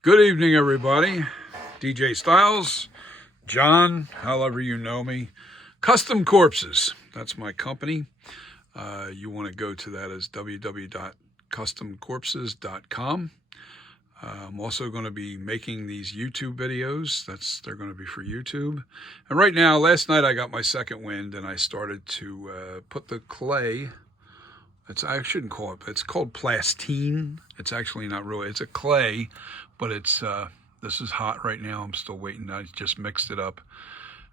Good evening, everybody. DJ Styles, John, however you know me. Custom Corpses, that's my company. You want to go to that as www.customcorpses.com. I'm also going to be making these YouTube videos. They're going to be for YouTube. And right now, last night I got my second wind and I started to put the clay. I shouldn't call it, it's called plastine. It's actually not really, it's a clay, but this is hot right now. I'm still waiting. I just mixed it up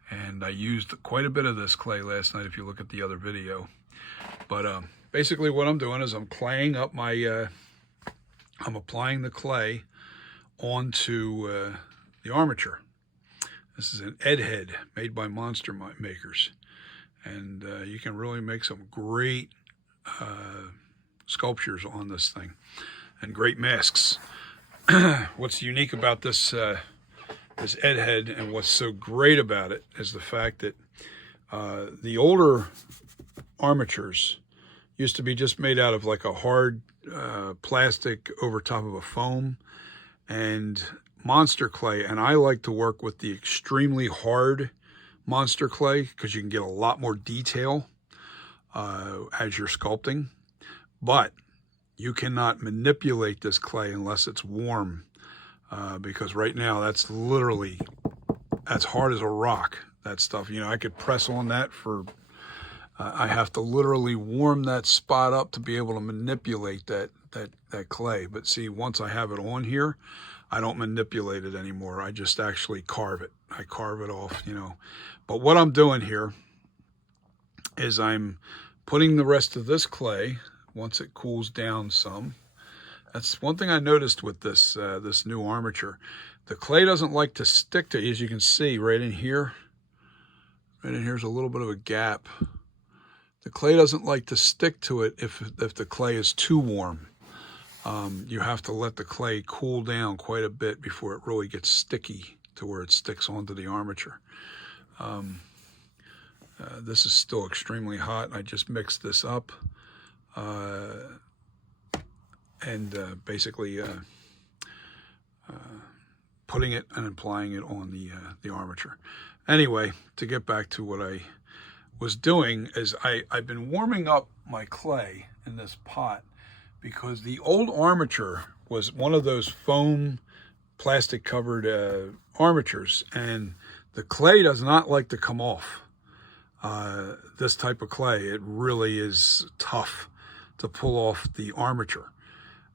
and I used quite a bit of this clay last night if you look at the other video. But basically what I'm doing is I'm claying up I'm applying the clay onto the armature. This is an Ed head made by Monster Makers. And you can really make some great sculptures on this thing and great masks. What's unique about this Ed head and what's so great about it is the fact that the older armatures used to be just made out of like a hard plastic over top of a foam and monster clay, and I like to work with the extremely hard monster clay because you can get a lot more detail as you're sculpting, but you cannot manipulate this clay unless it's warm, because right now that's hard as a rock, that stuff. You know, I could press on that for, I have to literally warm that spot up to be able to manipulate that clay. But see, once I have it on here, I don't manipulate it anymore. I just actually carve it. I carve it off, you know. But what I'm doing here is I'm putting the rest of this clay, once it cools down some. That's one thing I noticed with this this new armature. The clay doesn't like to stick to, as you can see right in here. Right in here's a little bit of a gap. The clay doesn't like to stick to it if the clay is too warm. You have to let the clay cool down quite a bit before it really gets sticky to where it sticks onto the armature. This is still extremely hot. I just mixed this up and basically putting it and applying it on the armature. Anyway, to get back to what I was doing is I've been warming up my clay in this pot because the old armature was one of those foam plastic covered armatures, and the clay does not like to come off. This type of clay, it really is tough to pull off the armature.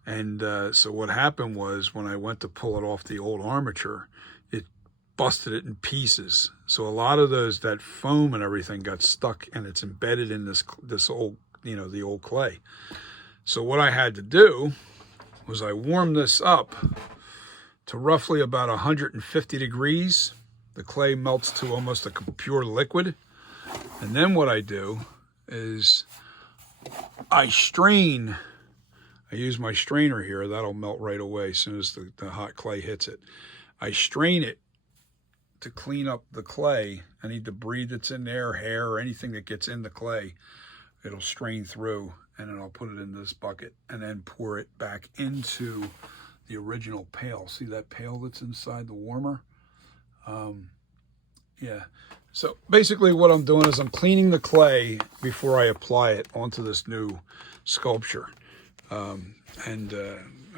And so what happened was when I went to pull it off the old armature, it busted it in pieces. So a lot of that foam and everything got stuck and it's embedded in this old, you know, the old clay. So what I had to do was I warmed this up to roughly about 150 degrees. The clay melts to almost a pure liquid. And then what I do is I use my strainer here. That'll melt right away as soon as the hot clay hits it. I strain it to clean up the clay. Any debris that's in there, hair, or anything that gets in the clay, it'll strain through, and then I'll put it in this bucket and then pour it back into the original pail. See that pail that's inside the warmer? Yeah. So basically what I'm doing is I'm cleaning the clay before I apply it onto this new sculpture. And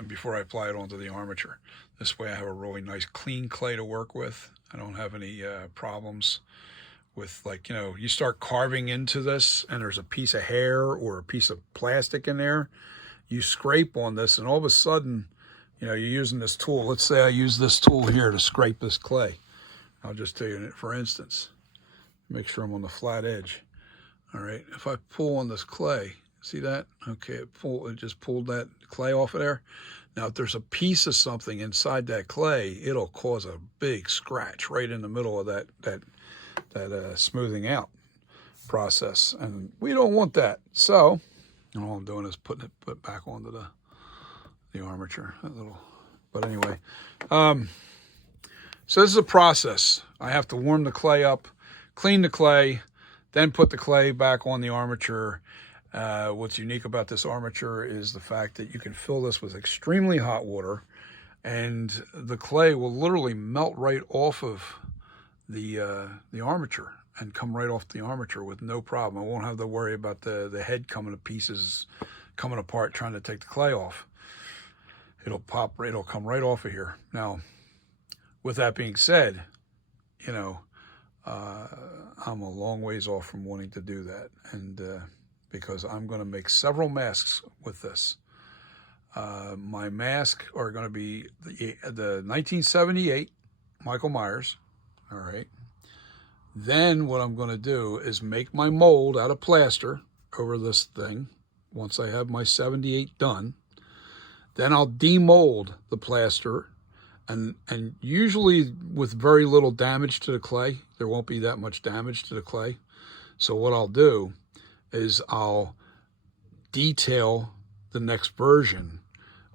before I apply it onto the armature. This way I have a really nice clean clay to work with. I don't have any problems with, like, you know, you start carving into this and there's a piece of hair or a piece of plastic in there. You scrape on this and all of a sudden, you know, you're using this tool. Let's say I use this tool here to scrape this clay. I'll just tell you, for instance, make sure I'm on the flat edge. All right, if I pull on this clay, see that? Okay, it just pulled that clay off of there. Now, if there's a piece of something inside that clay, it'll cause a big scratch right in the middle of that smoothing out process, and we don't want that. So, all I'm doing is put it back onto the armature. But anyway, so this is a process. I have to warm the clay up, clean the clay, then put the clay back on the armature. What's unique about this armature is the fact that you can fill this with extremely hot water and the clay will literally melt right off of the armature and come right off the armature with no problem. I won't have to worry about the head coming to pieces, coming apart, trying to take the clay off. It'll pop right, it'll come right off of here. Now, with that being said, you know, I'm a long ways off from wanting to do that, and because I'm going to make several masks with this. My masks are going to be the 1978 Michael Myers. All right. Then what I'm going to do is make my mold out of plaster over this thing once I have my 78 done. Then I'll demold the plaster, and usually with very little damage to the clay. There won't be that much damage to the clay. So what I'll do is I'll detail the next version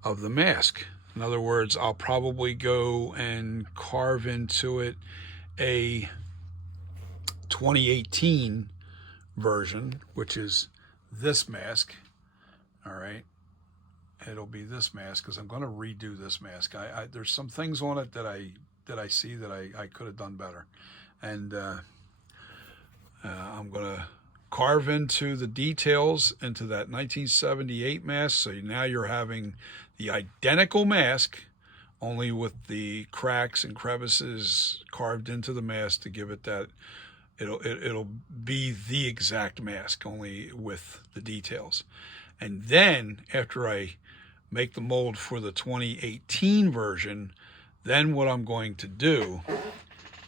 of the mask. In other words, I'll probably go and carve into it a 2018 version, which is this mask. All right. It'll be this mask because I'm going to redo this mask. There's some things on it that I see that I could have done better, and I'm going to carve into the details into that 1978 mask. So now you're having the identical mask, only with the cracks and crevices carved into the mask to give it that. It'll be the exact mask, only with the details. And then after I make the mold for the 2018 version, then what I'm going to do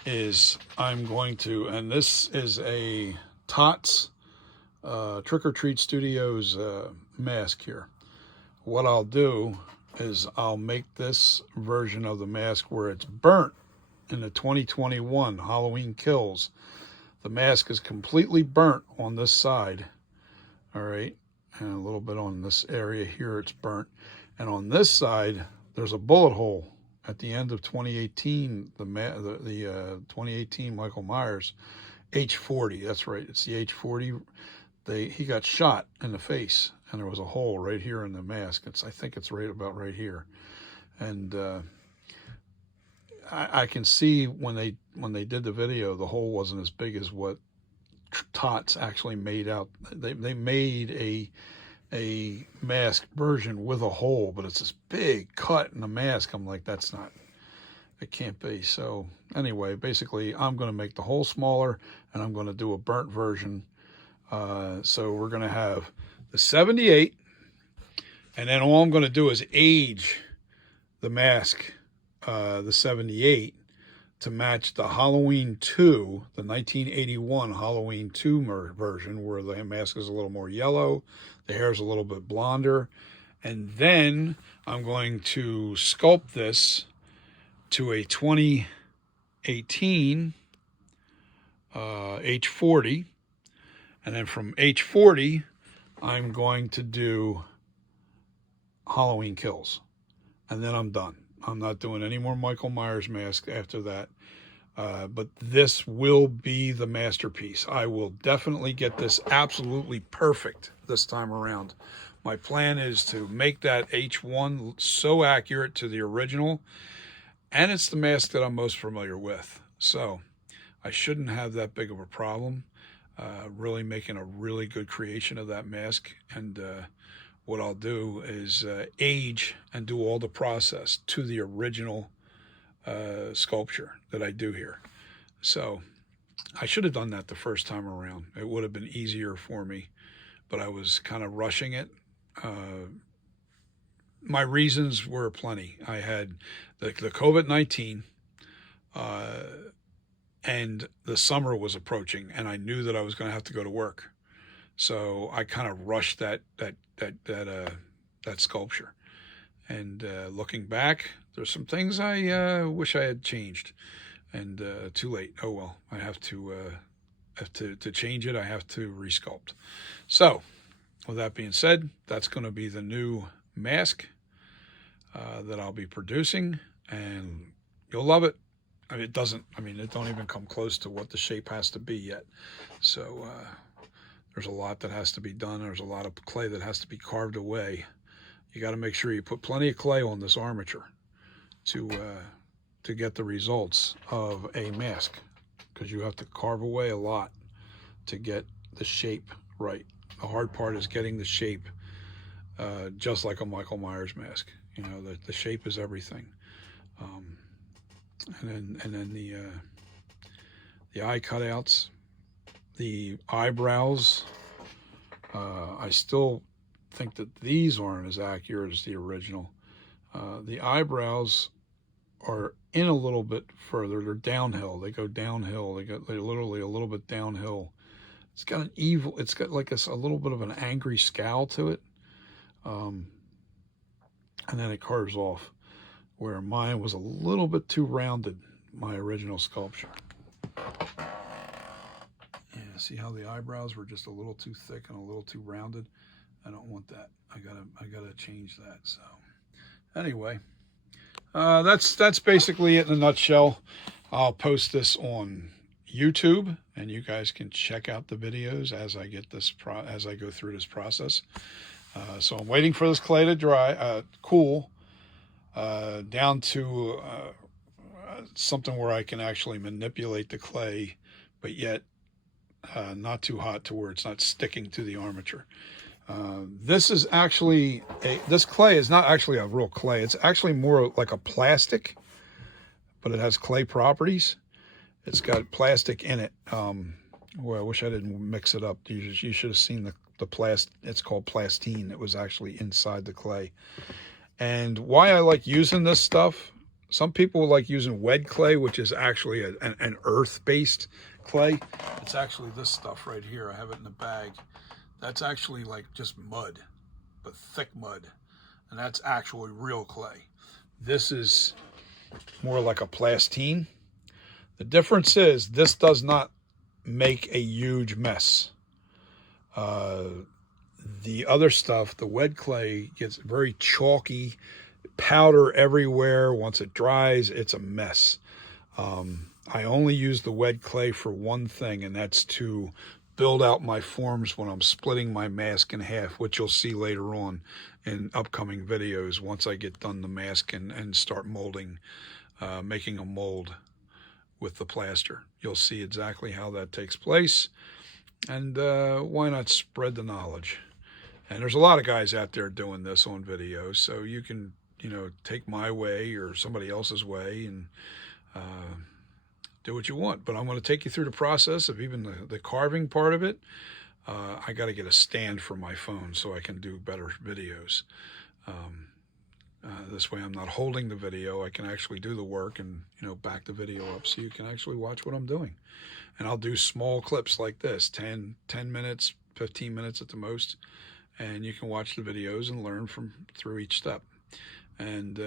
is I'm going to, and this is a Tots Trick or Treat Studios mask here. What I'll do is I'll make this version of the mask where it's burnt in the 2021 Halloween Kills. The mask is completely burnt on this side, all right, and a little bit on this area here it's burnt. And on this side, there's a bullet hole at the end of 2018, the 2018 Michael Myers H40. That's right, it's the H40. He got shot in the face, and there was a hole right here in the mask. I think it's right about right here, and I can see when they did the video, the hole wasn't as big as what Tots actually made out. They made a mask version with a hole, but it's this big cut in the mask. I'm like, it can't be. So anyway, basically, I'm going to make the hole smaller, and I'm going to do a burnt version. So we're going to have the 78, and then all I'm going to do is age the mask, the 78, to match the Halloween 2, the 1981 Halloween 2 version, where the mask is a little more yellow, the hair is a little bit blonder. And then I'm going to sculpt this to a 2018 H40. And then from H40, I'm going to do Halloween Kills. And then I'm done. I'm not doing any more Michael Myers masks after that. But this will be the masterpiece. I will definitely get this absolutely perfect this time around. My plan is to make that H1 so accurate to the original, and it's the mask that I'm most familiar with. So I shouldn't have that big of a problem really making a really good creation of that mask. And what I'll do is age and do all the process to the original sculpture that I do here. So I should have done that the first time around. It would have been easier for me, but I was kind of rushing it. My reasons were plenty. I had the COVID-19, and the summer was approaching, and I knew that I was going to have to go to work. So I kind of rushed that sculpture. And looking back, there's some things I wish I had changed, and too late. Oh well, I have to change it. I have to resculpt. So, with that being said, that's going to be the new mask that I'll be producing, and you'll love it. I mean, it don't even come close to what the shape has to be yet. So there's a lot that has to be done. There's a lot of clay that has to be carved away. You got to make sure you put plenty of clay on this armature. to get the results of a mask, because you have to carve away a lot to get the shape right. The hard part is getting the shape, just like a Michael Myers mask. You know, the shape is everything. And then the eye cutouts, the eyebrows. I still think that these aren't as accurate as the original. The eyebrows are in a little bit further. They're downhill. They go downhill. They're literally a little bit downhill. It's got an evil. It's got like a little bit of an angry scowl to it, and then it curves off. Where mine was a little bit too rounded. My original sculpture. Yeah, see how the eyebrows were just a little too thick and a little too rounded. I don't want that. I gotta change that. So anyway, that's basically it in a nutshell. I'll post this on YouTube, and you guys can check out the videos as I get this as I go through this process. So I'm waiting for this clay to dry, cool, down to something where I can actually manipulate the clay, but yet not too hot to where it's not sticking to the armature. This is actually this clay is not actually a real clay. It's actually more like a plastic, but it has clay properties. It's got plastic in it. Well, I wish I didn't mix it up. You should have seen the plast. It's called plastine. It was actually inside the clay. And why I like using this stuff, some people like using wet clay, which is actually an earth-based clay. It's actually this stuff right here. I have it in the bag. That's actually like just mud, but thick mud. And that's actually real clay. This is more like a plastine. The difference is this does not make a huge mess. The other stuff, the wet clay, gets very chalky, powder everywhere. Once it dries, it's a mess. I only use the wet clay for one thing, and that's to build out my forms when I'm splitting my mask in half, which you'll see later on in upcoming videos once I get done the mask and start molding, making a mold with the plaster. You'll see exactly how that takes place, and why not spread the knowledge? And there's a lot of guys out there doing this on video, so you can, you know, take my way or somebody else's way and do what you want. But I'm going to take you through the process of even the carving part of it. I got to get a stand for my phone so I can do better videos. This way I'm not holding the video. I can actually do the work and, you know, back the video up so you can actually watch what I'm doing. And I'll do small clips like this, 10 minutes, 15 minutes at the most. And you can watch the videos and learn through each step. And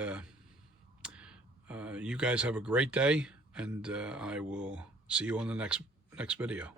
you guys have a great day, and I will see you on the next video.